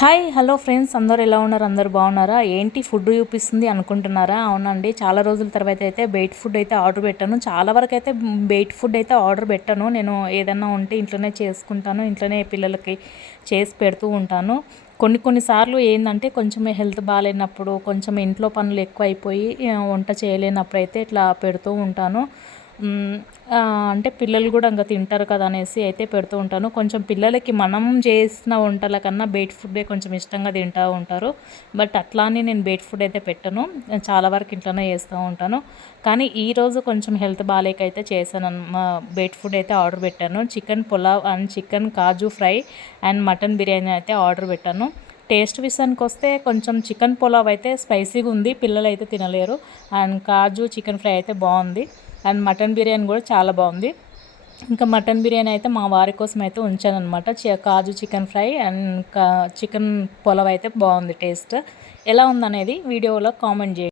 Hi hello friends, అందరూ ఎలా ఉన్నారు? అందరూ బాగున్నారా? ఏంటి ఫుడ్ చూపిస్తుంది అనుకుంటున్నారా? అవునండి, చాలా రోజుల తర్వాత అయితే బయట ఫుడ్ అయితే ఆర్డర్ పెట్టాను. చాలా వరకు అయితే బయట ఫుడ్ అయితే ఆర్డర్ పెట్టాను. నేను ఏదన్నా ఉంటే ఇంట్లోనే చేసుకుంటాను, ఇంట్లోనే పిల్లలకి చేసి పెడుతూ ఉంటాను. కొన్ని సార్లు ఏంటంటే కొంచెం హెల్త్ బాగాలేనప్పుడు, కొంచెం ఇంట్లో పనులు ఎక్కువ అయిపోయి వంట చేయలేనప్పుడు అయితే ఇట్లా పెడుతూ ఉంటాను. హ్మ్. అంటే పిల్లలు గూడా ఇంగ తింటారు కదా అనేసి అయితే పెడుతూ ఉంటాను. కొంచెం పిల్లలకి మనం చేసిన వంటల కన్నా బయట ఫుడ్డే కొంచెం ఇష్టంగా తింటా ఉంటారు. బట్ అట్లా అని నేను బయట ఫుడ్ అయితే పెట్టను. చాలా వరకు ఇంట్లోనే చేస్తూ ఉంటాను. కానీ ఈరోజు కొంచెం హెల్త్ బాలేకైతే బయట ఫుడ్ అయితే ఆర్డర్ పెట్టాను. Chicken pulao and chicken kaju fry and mutton biryani అయితే ఆర్డర్ పెట్టాను. టేస్ట్ విషయానికొస్తే కొంచెం చికెన్ పులావ్ అయితే స్పైసీగా ఉంది, పిల్లలైతే తినలేరు. అండ్ కాజు చికెన్ ఫ్రై అయితే బాగుంది. అండ్ మటన్ బిర్యానీ కూడా చాలా బాగుంది. ఇంకా మటన్ బిర్యానీ అయితే మా వారి కోసం అయితే ఉంచాననమాట. Kaju chicken fry and chicken pulao అయితే బాగుంది టేస్ట్. ఎలా ఉందనేది వీడియోలో కామెంట్ చేయండి.